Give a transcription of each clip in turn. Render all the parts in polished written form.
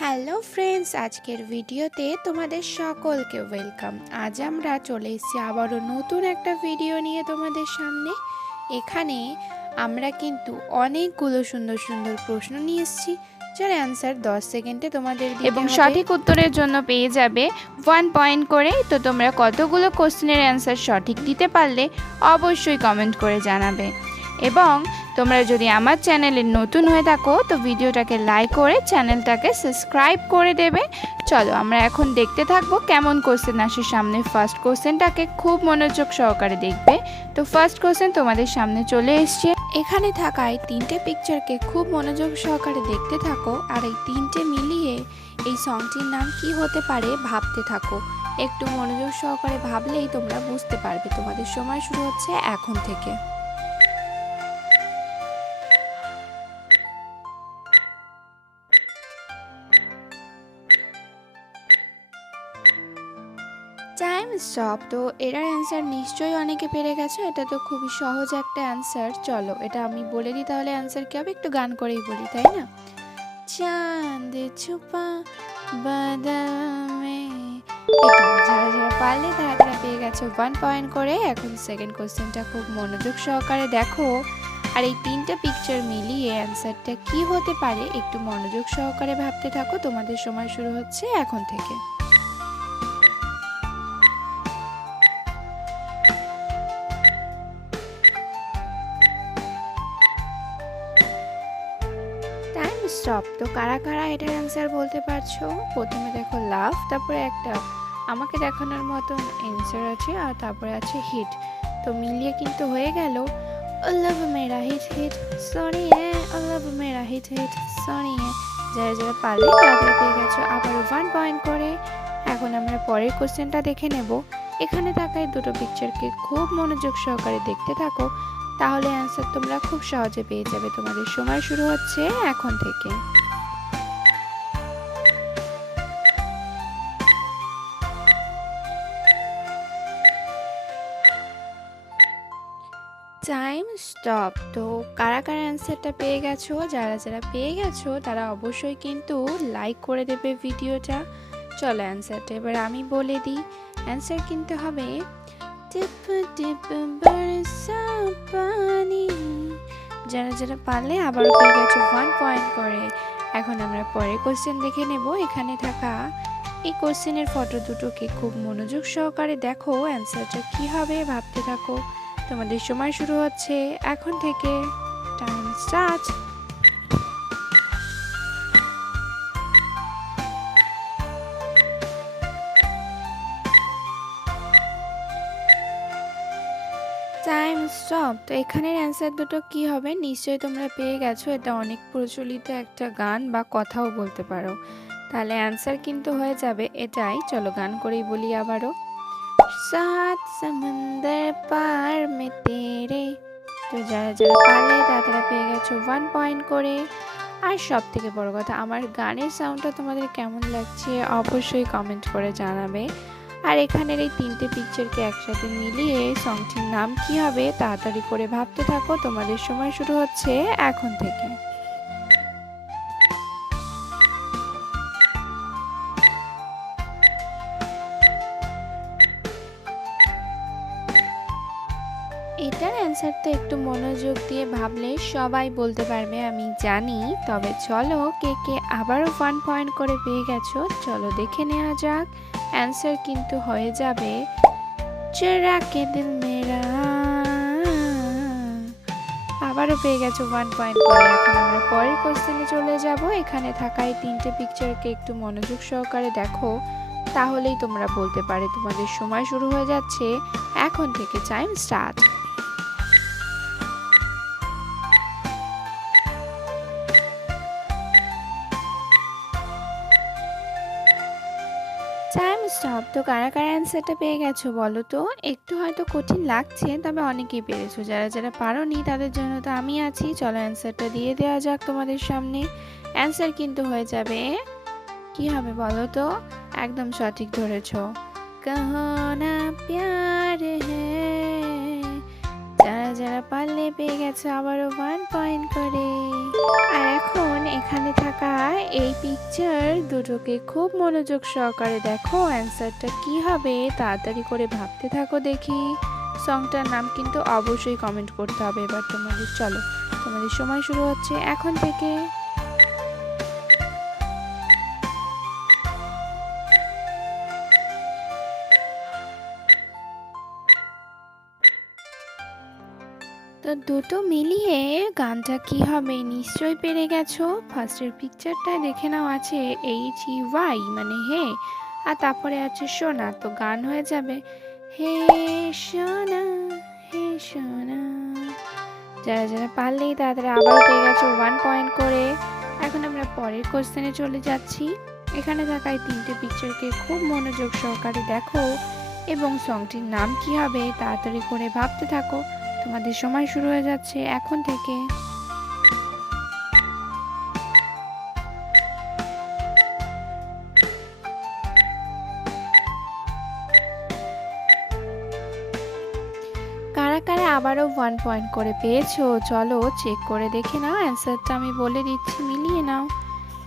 Hello friends, আজকের ভিডিওতে তোমাদের সকলকে ওয়েলকাম। আজ আমরা চলে এসেছি আবারও নতুন একটা ভিডিও নিয়ে তোমাদের সামনে। এখানে আমরা কিন্তু অনেকগুলো সুন্দর সুন্দর প্রশ্ন নিয়ে এসেছি, যার অ্যান্সার 10 সেকেন্ডে তোমাদের দিতে এবং হবে। সঠিক উত্তরের জন্য পেয়ে যাবে 1 পয়েন্ট করে। তো তোমরা কতগুলো কোশ্চেনের অ্যান্সার সঠিক দিতে পারলে অবশ্যই কমেন্ট করে জানাবে। এবং তোমরা যদি আমার চ্যানেলে নতুন হয়ে থাকো তো ভিডিওটাকে লাইক করে চ্যানেলটাকে সাবস্ক্রাইব করে দেবে। চলো আমরা এখন দেখতে থাকবো কেমন কোশ্চেন আসে সামনে। ফার্স্ট কোশ্চেনটাকে খুব মনোযোগ সহকারে দেখবে। তো ফার্স্ট কোশ্চেন তোমাদের সামনে চলে এসছে। এখানে থাকায় তিনটে পিকচারকে খুব মনোযোগ সহকারে দেখতে থাকো, আর এই তিনটে মিলিয়ে এই সংটির নাম কি হতে পারে ভাবতে থাকো। একটু মনোযোগ সহকারে ভাবলেই তোমরা বুঝতে পারবে। তোমাদের সময় শুরু হচ্ছে এখন থেকে। Time stop. তো এটার অ্যান্সার নিশ্চয়ই অনেকে পেরে গেছো। এটা তো খুবই সহজ একটা অ্যান্সার। চলো এটা আমি বলে দিই, তাহলে অ্যান্সার কি হবে একটু গান করেই বলি, তাই না? চাঁদ ছুপা বাদামে। এটা যারা যারা পারলে তারা তারা পেয়ে গেছো 1 পয়েন্ট করে। এখন সেকেন্ড কোশ্চেনটা খুব মনোযোগ সহকারে দেখো, আর এই তিনটা পিকচার মিলিয়ে অ্যান্সারটা কি হতে পারে একটু মনোযোগ সহকারে ভাবতে থাকো। তোমাদের সময় শুরু হচ্ছে এখন থেকে। Time stop. তো কারা কারা এটার অ্যান্সার বলতে পারছো? প্রথমে দেখো লাভ, তারপরে একটা আমাকে দেখানোর মতন অ্যান্সার আছে, আর তারপরে আছে হিট। তো মিলিয়ে কিন্তু হয়ে গেল ও লাভ মেরা হিট হিট সরি ও লাভ মেরা হিট হিট সরি। যারা যারা পারলে তাদের পেয়ে গেছো আবারও 1 পয়েন্ট করে। এখন আমরা পরের কোশ্চেনটা দেখে নেব। এখানে থাকায় দুটো পিকচারকে খুব মনোযোগ সহকারে দেখতে থাকো, তাহলে অ্যান্সার তোমরা খুব সহজে পেয়ে যাবে। তোমাদের সময় শুরু হচ্ছে এখন থেকে। Time stop. তো কারা কারা অ্যান্সারটা পেয়ে গেছো? যারা যারা পেয়ে গেছো তারা অবশ্যই কিন্তু লাইক করে দেবে ভিডিওটা। চলো অ্যান্সারটা এবার আমি বলে দিই। অ্যান্সার কিন্তু হবে টিপ টিপ বরসা পানি। যারা যারা পারলে আবারও পেয়ে গেছো 1 পয়েন্ট করে। এখন আমরা পরের কোশ্চেন দেখে নেব। এখানে থাকা এই কোশ্চেনের ফটো দুটোকে খুব মনোযোগ সহকারে দেখো, অ্যান্সারটা কি হবে ভাবতে থাকো। তোমাদের সময় শুরু হচ্ছে এখন থেকে। Time start. Time stop. তো এখানের অ্যান্সার দুটো কি হবে নিশ্চয়ই তোমরা পেয়ে গেছো। এটা অনেক প্রচলিত একটা গান বা কথাও বলতে পারো। তাহলে অ্যান্সার কিন্তু হয়ে যাবে এটাই। চলো গান করেই বলি আবারও। সাত সমুন্দর পার মে তেরে। তো যারা যারা পারলে তারা পেয়ে গেছো 1 পয়েন্ট করে। আর সব থেকে বড় কথা, আমার গানের সাউন্ডটা তোমাদের কেমন লাগছে অবশ্যই কমেন্ট করে জানাবে। আর এখানের এই তিনটে পিকচারকে একসাথে মিলিয়ে সংটির নাম কি হবে তাড়াতাড়ি করে ভাবতে থাকো। তোমাদের সময় শুরু হচ্ছে এখন থেকে। এটার অ্যান্সার তো একটু মনোযোগ দিয়ে ভাবলে সবাই বলতে পারবে আমি জানি। তবে চলো কে কে আবারও 1 পয়েন্ট করে পেয়ে গেছো চলো দেখে নেওয়া যাক। অ্যান্সার কিন্তু হয়ে যাবে চুরা কে দিল মেরা। আবারও পেয়ে গেছো 1 পয়েন্ট করে। এখন আমরা পরের কোশ্চেনে চলে যাব। এখানে থাকা এই তিনটে পিকচারকে একটু মনোযোগ সহকারে দেখো, তাহলেই তোমরা বলতে পারে। তোমাদের সময় শুরু হয়ে যাচ্ছে এখন থেকে। Time start. Time stop. তো কারা কারা অ্যান্সারটা পেয়ে গেছো বলো তো? একটু হয়তো কঠিন লাগছে, তবে অনেকেই পেরেছো। যারা যারা পারোনি তাদের জন্য তো আমি আছি। চলো অ্যান্সারটা দিয়ে দেওয়া যাক তোমাদের সামনে। অ্যান্সার কিন্তু হয়ে যাবে কি হবে বলো তো? একদম সঠিক ধরেছো, কহো না প্যার হ্যায়। যারা যারা পারলে পেয়ে গেছো আবারও 1 পয়েন্ট করে। আর এখন এখানে থাকা এই পিকচার দুটোকে খুব মনোযোগ সহকারে দেখো, অ্যান্সারটা কি হবে তাড়াতাড়ি করে ভাবতে থাকো দেখি। সংটার নাম কিন্তু অবশ্যই কমেন্ট করতে হবে এবার তোমাদের। চলো, তোমাদের সময় শুরু হচ্ছে এখন থেকে। তো দুটো মিলিয়ে গানটা কি হবে নিশ্চয়ই পেরে গেছো। ফার্স্টের পিকচারটা দেখে নাও, আছে HEY মানে হে, আর তারপরে আছে সোনা, তো গান হয়ে যাবে হে সোনা হে সোনা। যারা যারা পারলেই তাড়াতাড়ি আবার পেয়ে গেছো 1 পয়েন্ট করে। এখন আমরা পরের কোশ্চেনে চলে যাচ্ছি। এখানে থাকা এই তিনটে পিকচারকে খুব মনোযোগ সহকারে দেখো এবং সংটির নাম কি হবে তাড়াতাড়ি করে ভাবতে থাকো। তোমাদের সময় শুরু হয়ে যাচ্ছে এখন থেকে। কারা কারা আবারও 1 পয়েন্ট করে পেয়েছো চলো চেক করে দেখে নাও। অ্যান্সারটা আমি বলে দিচ্ছি, মিলিয়ে নাও।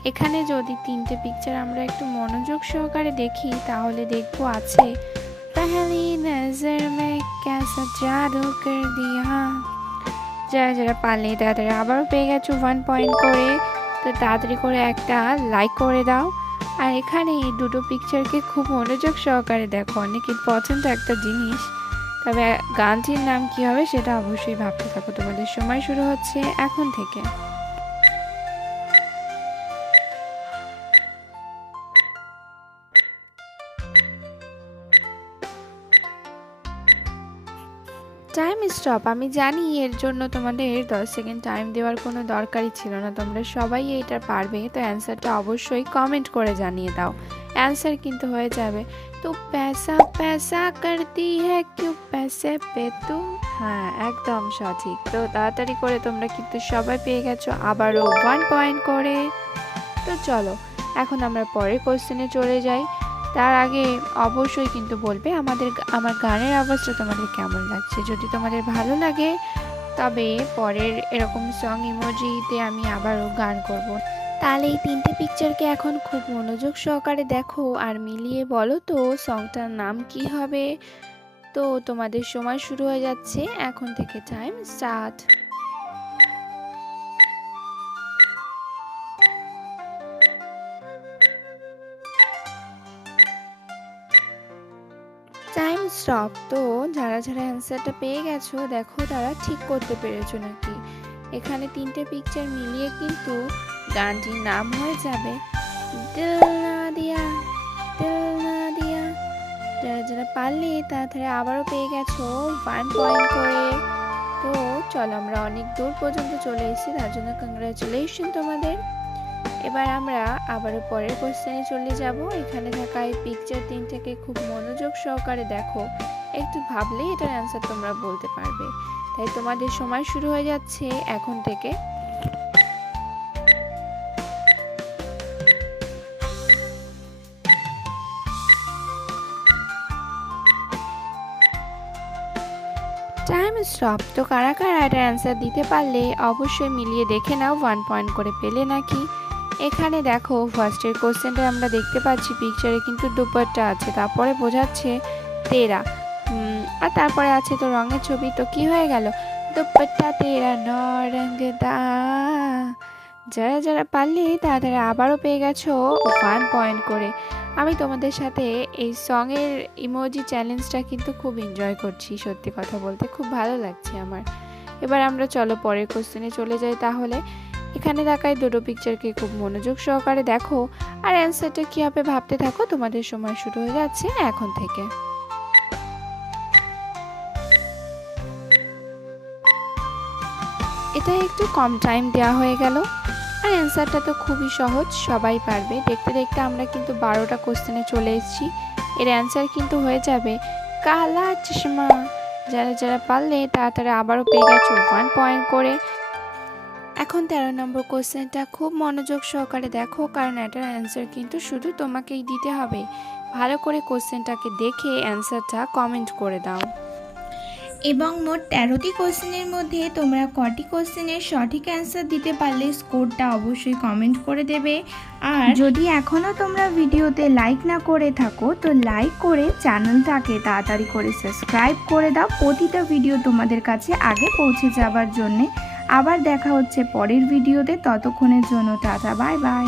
এখানে যদি তিনটে পিকচার আমরা একটু মনোযোগ সহকারে দেখি তাহলে দেখবো আছে पहली नजर में कैसा जादू कर दिया। যারা যারা পারলে তাড়াতাড়ি আবারও পেয়ে গেছো 1 পয়েন্ট করে, তো তাড়াতাড়ি করে একটা লাইক করে দাও। আর এখানে এই দুটো পিকচারকে খুব মনোযোগ সহকারে দেখো, অনেকের পছন্দ একটা জিনিস। তবে গানটির নাম কি হবে সেটা অবশ্যই ভাবতে থাকো। তোমাদের সময় শুরু হচ্ছে এখন থেকে। Time stop. আমি জানি এর জন্য তোমাদের 10 সেকেন্ড টাইম দেওয়ার কোনো দরকারই ছিল না, তোমরা সবাই এটা পারবে। তো অ্যান্সারটা অবশ্যই কমেন্ট করে জানিয়ে দাও। অ্যান্সার কিন্তু হয়ে যাবে তো पैसा पैसा करती है क्यों पैसे पे तू। হ্যাঁ, একদম সঠিক। তো তাড়াতাড়ি করে তোমরা কিন্তু সবাই পেয়ে গেছো আবারও 1 পয়েন্ট করে। তো চলো এখন আমরা পরের কোশ্চেনে চলে যাই। তার আগে অবশ্যই কিন্তু বলবে আমার গানের আওয়াজটা তোমাদের কেমন লাগছে। যদি তোমাদের ভালো লাগে তবে পরের এরকম সং ইমোজিতে আমি আবারও গান করব। তাহলে এই তিনটে পিকচারকে এখন খুব মনোযোগ সহকারে দেখো আর মিলিয়ে বলো তো সংটার নাম কি হবে। তো তোমাদের সময় শুরু হয়ে যাচ্ছে এখন থেকে। Time start. Time stop. তো যারা যারা অ্যান্সারটা পেয়ে গেছো দেখো তারা ঠিক করতে পেরেছো নাকি। এখানে তিনটে পিকচার মিলিয়ে কিন্তু গানটির নাম হয়ে যাবে দিল না দিয়া দিল না দিয়া। যারা যারা পারলে তাড়াতাড়ি আবারও পেয়ে গেছো 1 পয়েন্ট করে। তো চলো আমরা অনেক দূর পর্যন্ত চলে এসেছি, তার জন্য কংগ্রাচুলেশন তোমাদের। এবার আমরা আবারও পরের কোশ্চেনে চলে যাব। এখানে থাকা এই পিকচার তিনটাকে খুব মনোযোগ সহকারে দেখো, একটু ভাবলেই এটার অ্যান্সার তোমরা বলতে পারবে। তাই তোমাদের সময় শুরু হয়ে যাচ্ছে এখন থেকে। Time stop. তো কারা কারা এটার অ্যান্সার দিতে পারলে অবশ্যই মিলিয়ে দেখে নাও 1 পয়েন্ট করে পেলে নাকি। এখানে দেখো ফার্স্টের কোশ্চেনটা আমরা দেখতে পাচ্ছি পিকচারে কিন্তু দুপাট্টা আছে, তারপরে বোঝাচ্ছে তেরা, আর তারপরে আছে তো রঙের ছবি। তো কি হয়ে গেল দুপাট্টা তেরা নরঙ্গদা। যারা যারা পারলে তাদের আবারও পেয়ে গেছো 1 পয়েন্ট করে। আমি তোমাদের সাথে এই সঙের ইমোজি চ্যালেঞ্জটা কিন্তু খুব এনজয় করছি, সত্যি কথা বলতে খুব ভালো লাগছে আমার। এবার আমরা চলো পরের কোশ্চেনে চলে যাই তাহলে। এখানে থাকা দুটো পিকচারকে খুব মনোযোগ সহকারে দেখো আর অ্যান্সারটা কি হবে ভাবতে থাকো। তোমাদের সময় শুরু হয়ে যাচ্ছে এখন থেকে। এটা একটু কম টাইম দেওয়া হয়ে গেল আর অ্যান্সারটা তো খুবই সহজ, সবাই পারবে। দেখতে দেখতে আমরা কিন্তু 12টা কোশ্চেনে চলে এসেছি। এর অ্যান্সার কিন্তু হয়ে যাবে কালা চশমা। যারা যারা পারলে তাড়াতাড়ি আবারও পেয়ে গেছো 1 পয়েন্ট করে। এখন 13 নম্বর কোশ্চেনটা খুব মনোযোগ সহকারে দেখো, কারণ এটার অ্যান্সার কিন্তু শুধু তোমাকেই দিতে হবে। ভালো করে কোশ্চেনটাকে দেখে অ্যান্সারটা কমেন্ট করে দাও। এবং মোট 13টি কোশ্চেনের মধ্যে তোমরা কটি কোশ্চেনের সঠিক অ্যান্সার দিতে পারলে স্কোরটা অবশ্যই কমেন্ট করে দেবে। আর যদি এখনও তোমরা ভিডিওতে লাইক না করে থাকো তো লাইক করে চ্যানেলটাকে তাড়াতাড়ি করে সাবস্ক্রাইব করে দাও, প্রতিটা ভিডিও তোমাদের কাছে আগে পৌঁছে যাবার জন্যে। আবার দেখা হচ্ছে পরের ভিডিওতে, ততক্ষণের জন্য টাটা, বাই বাই।